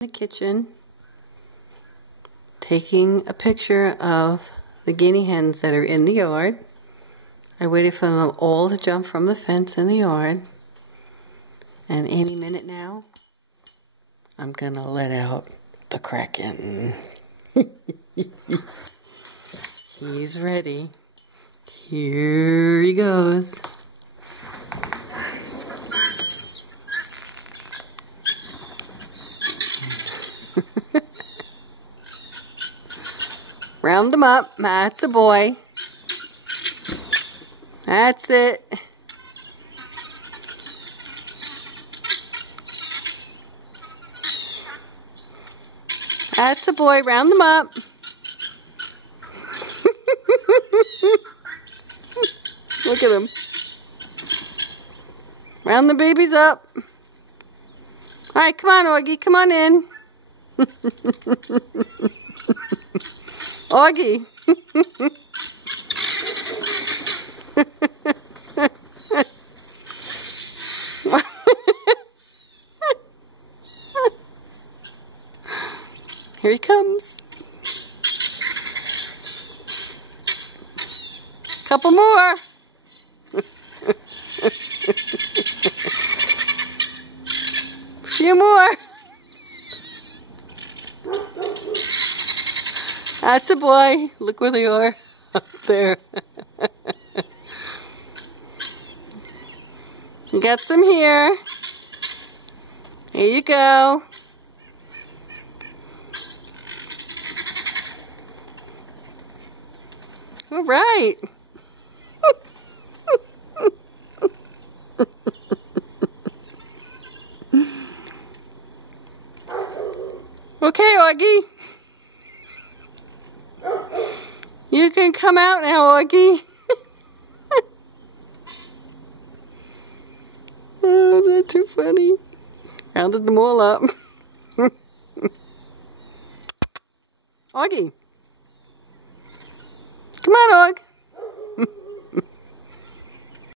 The kitchen, taking a picture of the guinea hens that are in the yard. I waited for them all to jump from the fence in the yard, and any minute now I'm gonna let out the Kraken. He's ready. Here he goes. Round them up. That's a boy. That's it. That's a boy. Round them up. Look at him. Round the babies up. Alright, come on, Augie. Come on in. Augie. Here he comes. Couple more. Few more. That's a boy. Look where they are. Up there. You got some here. Here you go. All right. Okay, Augie. You can come out now, Augie. Oh, that's too funny. Rounded them all up. Augie. Come on, Aug.